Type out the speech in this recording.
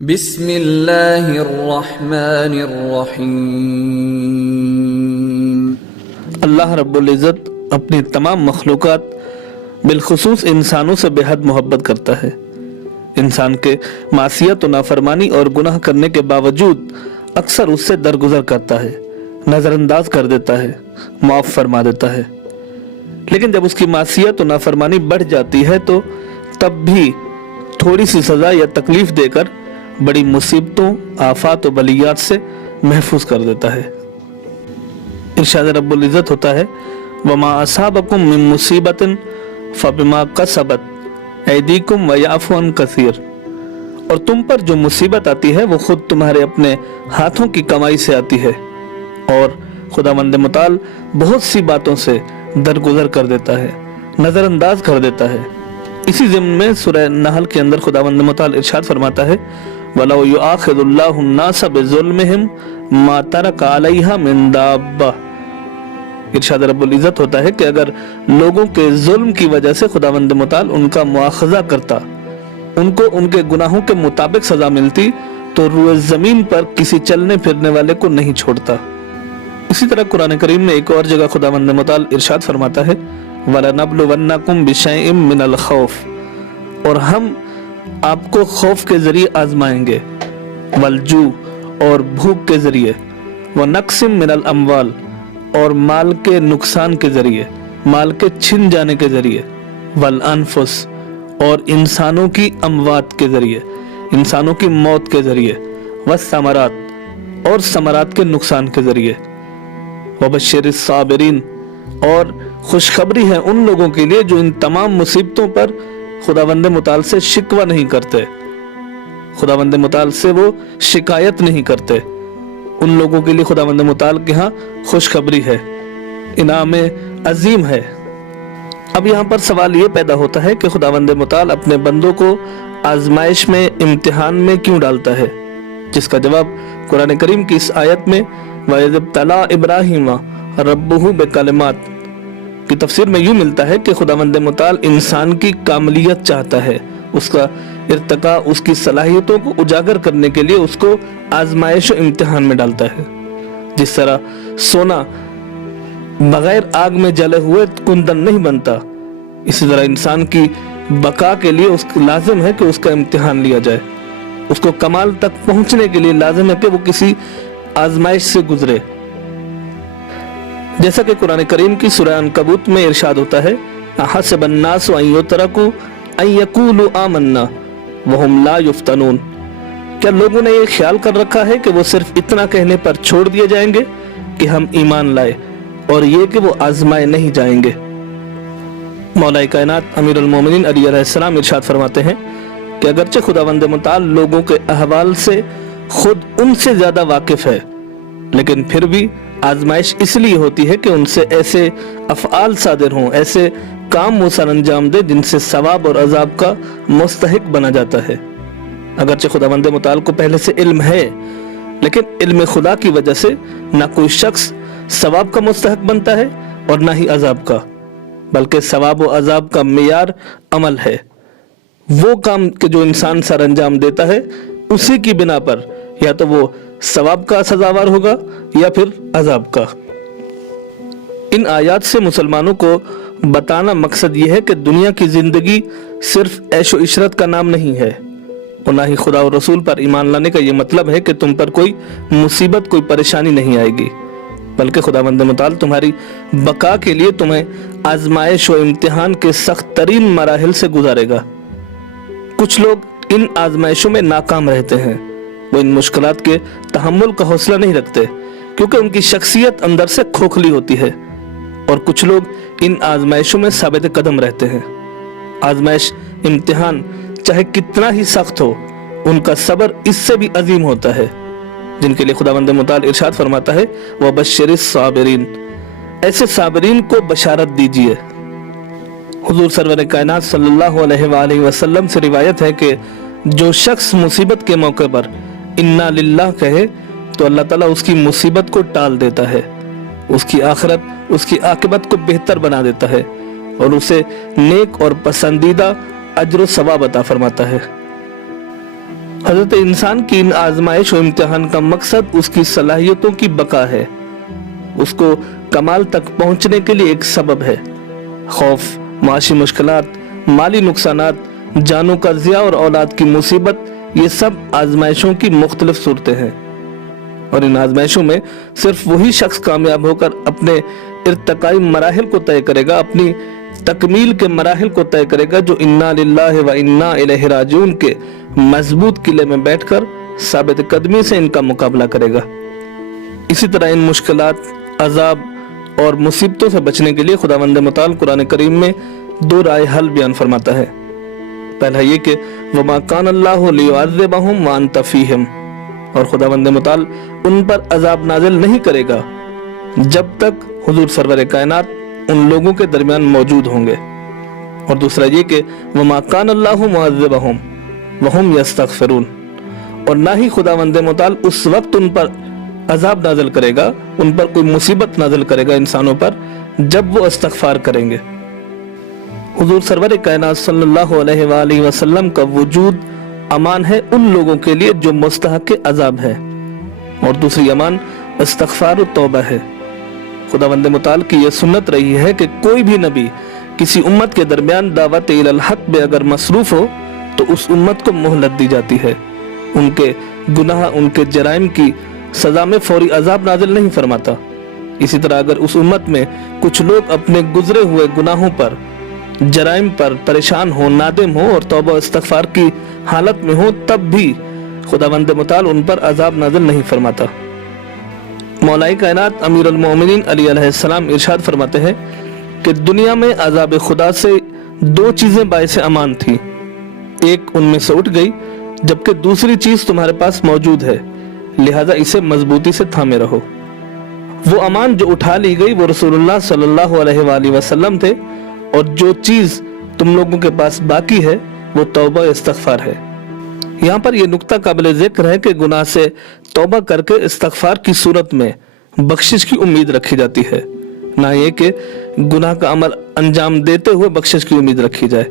بسم اللہ الرحمن الرحیم۔ اللہ رب العزت اپنی تمام مخلوقات بالخصوص انسانوں سے بے حد محبت کرتا ہے۔ انسان کے معصیت و نافرمانی اور گناہ کرنے کے باوجود اکثر اس سے درگزر کرتا ہے، نظر انداز کر دیتا ہے، معاف فرما دیتا ہے۔ لیکن جب اس کی معصیت و نافرمانی بڑھ جاتی ہے تو تب بھی تھوڑی سی سزا یا تکلیف دے کر بڑی مصیبتوں، آفات و بلیات سے محفوظ کر دیتا ہے۔ ارشاد رب العزت ہوتا ہے وَمَا أَصَابَكُم مِّن مُّصِيبَةٍ فَبِمَا كَسَبَتْ أَيْدِيكُمْ وَيَعْفُو عَن كَثِيرٍ، اور تم پر جو مصیبت آتی ہے وہ خود تمہارے اپنے ہاتھوں کی کمائی سے آتی ہے، اور خداوند متعال بہت سی باتوں سے درگزر کر دیتا ہے، نظر انداز کر دیتا ہے۔ اسی ضمن میں سورہ نحل کے اندر خداوند متعال ارشاد فرماتا ہے وَلَوْ يُؤَاخِذُ اللَّهُ النَّاسَ بِظُلْمِهِمْ مَا تَرَكَ عَلَيْهَا مِن دَابَّةٍ، ارشاد رب العزت ہوتا ہے کہ اگر لوگوں کے ظلم کی وجہ سے خداوند متعال ان کا مواخذہ کرتا، ان کو ان کے گناہوں کے مطابق سزا ملتی، تو روئے زمین پر کسی چلنے پھرنے والے کو نہیں چھوڑتا۔ اسی طرح قرآن کریم میں ایک اور جگہ خداوند متعال ارشاد فرماتا ہے وَلَنَبْلُوَنَّكُمْ بِشَيْءٍ مِّنَ الْخَوْفِ، اور ہم آپ کو خوف کے ذریعے آزمائیں گے، وَالْجُوعِ، اور بھوک کے ذریعے، وَنَقْصٍ مِّنَ الْأَمْوَالِ، اور مال کے نقصان کے ذریعے، مال کے چھن جانے کے ذریعے، وَالْأَنفُسِ، اور انسانوں کی اموات کے ذریعے، انسانوں کی موت کے ذریعے، وَالثَّمَرَاتِ، اور ثمرات کے نقصان کے ذریعے، وَبَشِّرِ الصَّابِرِينَ، اور خوشخبری ہے ان لوگوں کے لیے جو ان تمام مصیبتوں پر خداوند متعال سے شکوہ نہیں کرتے، خداوند متعال سے وہ شکایت نہیں کرتے، ان لوگوں کے لیے خداوند متعال کے ہاں خوشخبری ہے، انعام عظیم ہے۔ اب یہاں پر سوال یہ پیدا ہوتا ہے کہ خداوند متعال اپنے بندوں کو آزمائش میں، امتحان میں کیوں ڈالتا ہے، جس کا جواب قرآن کریم کی اس آیت میں وَإِذِ ابْتَلَىٰ إِبْرَاهِيمَ رَبُّهُ بِكَلِمَاتٍ کی تفسیر میں یوں ملتا ہے کہ خداوند متعال انسان کی کاملیت چاہتا ہے، اس کا ارتقاء، اس کی صلاحیتوں کو اجاگر کرنے کے لیے اس کو آزمائش و امتحان میں ڈالتا ہے۔ جس طرح سونا بغیر آگ میں جلے ہوئے کندن نہیں بنتا، اسی طرح انسان کی بقا کے لیے اس کو لازم ہے کہ اس کا امتحان لیا جائے، اس کو کمال تک پہنچنے کے لیے لازم ہے کہ وہ کسی آزمائش سے گزرے۔ جیسا کہ قرآن کریم کی سورہ عنکبوت میں ارشاد ہوتا ہے اَحَسِبَ النَّاسُ أَن يُتْرَكُوا أَن يَقُولُوا آمَنَّا وَهُمْ لَا يُفْتَنُونَ، کیا لوگوں نے یہ خیال کر رکھا ہے کہ وہ صرف اتنا کہنے پر چھوڑ دیے جائیں گے کہ ہم ایمان لائے، اور یہ کہ وہ آزمائے نہیں جائیں گے۔ مولا کائنات امیر المومنین علی علیہ السلام ارشاد فرماتے ہیں کہ اگرچہ خداوند متعال لوگوں کے احوال سے خود ان سے زیادہ واقف ہے، لیکن پھر بھی آزمائش اس لیے ہوتی ہے کہ ان سے ایسے افعال صادر ہوں، ایسے کام وہ سر انجام دے جن سے ثواب اور عذاب کا مستحق بنا جاتا ہے۔ اگرچہ خداوند متعال کو پہلے سے علم ہے، لیکن علم خدا کی وجہ سے نہ کوئی شخص ثواب کا مستحق بنتا ہے اور نہ ہی عذاب کا، بلکہ ثواب و عذاب کا معیار عمل ہے، وہ کام کہ جو انسان سر انجام دیتا ہے اسی کی بنا پر یا تو وہ ثواب کا سزاوار ہوگا یا پھر عذاب کا۔ ان آیات سے مسلمانوں کو بتانا مقصد یہ ہے کہ دنیا کی زندگی صرف عیش و عشرت کا نام نہیں ہے، اور نہ ہی خدا و رسول پر ایمان لانے کا یہ مطلب ہے کہ تم پر کوئی مصیبت، کوئی پریشانی نہیں آئے گی، بلکہ خداوند متعال تمہاری بقا کے لیے تمہیں آزمائش و امتحان کے سخت ترین مراحل سے گزارے گا۔ کچھ لوگ ان آزمائشوں میں ناکام رہتے ہیں، وہ ان مشکلات کے تحمل کا حوصلہ نہیں رکھتے کیونکہ ان کی شخصیت اندر سے کھوکھلی ہوتی ہے، اور کچھ لوگ ان آزمائشوں میں ثابت قدم رہتے ہیں۔ آزمائش، امتحان چاہے کتنا ہی سخت ہو، ان کا صبر اس سے بھی عظیم ہوتا ہے، جن کے لیے خداوند متعال ارشاد فرماتا ہے وَبَشِّرِ الصَّابِرِينَ، ایسے صابرین کو بشارت دیجئے۔ حضور سرور کائنات صلی اللہ علیہ وآلہ وسلم سے روایت ہے کہ جو شخص مصیبت کے موقع پر اِنَّا لِلَّهِ کہے تو اللہ تعالیٰ اس کی مصیبت کو ٹال دیتا ہے، اس کی آخرت، اس کی عاقبت کو بہتر بنا دیتا ہے، اور اسے نیک اور پسندیدہ اجر و ثواب عطا فرماتا ہے۔ حضرت انسان کی ان آزمائش و امتحان کا مقصد اس کی صلاحیتوں کی بقا ہے، اس کو کمال تک پہنچنے کے لیے ایک سبب ہے۔ خوف، معاشی مشکلات، مالی نقصانات، جانوں کا ضیاع اور اولاد کی مصیبت، یہ سب آزمائشوں کی مختلف صورتیں ہیں، اور ان آزمائشوں میں صرف وہی شخص کامیاب ہو کر اپنے ارتقائی مراحل کو طے کرے گا، اپنی تکمیل کے مراحل کو طے کرے گا، جو انا للہ و انا الیہ راجعون کے مضبوط قلعے میں بیٹھ کر ثابت قدمی سے ان کا مقابلہ کرے گا۔ اسی طرح ان مشکلات، عذاب اور مصیبتوں سے بچنے کے لیے خداوند متعال قرآن کریم میں دو رائے حل بیان فرماتا ہے۔ پہلا یہ کہ وَمَا كَانَ اللَّهُ لِيُعَذِّبَهُمْ وَأَنْتَ فِيهِمْ، اور خداوند متعال ان پر عذاب نازل نہیں کرے گا جب تک حضور سرور کائنات ان لوگوں کے درمیان موجود ہوں گے۔ اور دوسرا یہ کہ وَمَا كَانَ اللَّهُ مُعَذِّبَهُمْ وَهُمْ يَسْتَغْفِرُونَ، اور نہ ہی خداوند متعال اس وقت ان پر عذاب نازل کرے گا، ان پر کوئی مصیبت نازل کرے گا انسانوں پر، جب وہ استغفار کریں گے۔ حضور سرور کائنات صلی اللہ علیہ وآلہ وسلم کا وجود امان ہے ان لوگوں کے لیے جو مستحق عذاب ہے، اور دوسری امان استغفار و توبہ ہے۔ خداوند متعال کی یہ سنت رہی ہے کہ کوئی بھی نبی کسی امت کے درمیان دعوت الی الحق میں اگر مصروف ہو تو اس امت کو مہلت دی جاتی ہے، ان کے گناہ، ان کے جرائم کی سزا میں فوری عذاب نازل نہیں فرماتا۔ اسی طرح اگر اس امت میں کچھ لوگ اپنے گزرے ہوئے گناہوں پر، جرائم پر پریشان ہوں، نادم ہوں اور توبہ استغفار کی حالت میں ہوں، تب بھی خداوند متعال ان پر عذاب نازل نہیں فرماتا۔ مولا کائنات امیر المومنین علی علیہ السلام ارشاد فرماتے ہیں کہ دنیا میں عذاب خدا سے دو چیزیں باعث امان تھیں، ایک ان میں سے اٹھ گئی جبکہ دوسری چیز تمہارے پاس موجود ہے، لہذا اسے مضبوطی سے تھامے رہو۔ وہ امان جو اٹھا لی گئی وہ رسول اللہ صلی اللہ علیہ وآلہ وسلم تھے، اور جو چیز تم لوگوں کے پاس باقی ہے وہ توبہ استغفار ہے۔ یہاں پر یہ نقطہ قابل ذکر ہے کہ گناہ سے توبہ کر کے استغفار کی صورت میں بخشش کی امید رکھی جاتی ہے، نہ یہ کہ گناہ کا عمل انجام دیتے ہوئے بخشش کی امید رکھی جائے۔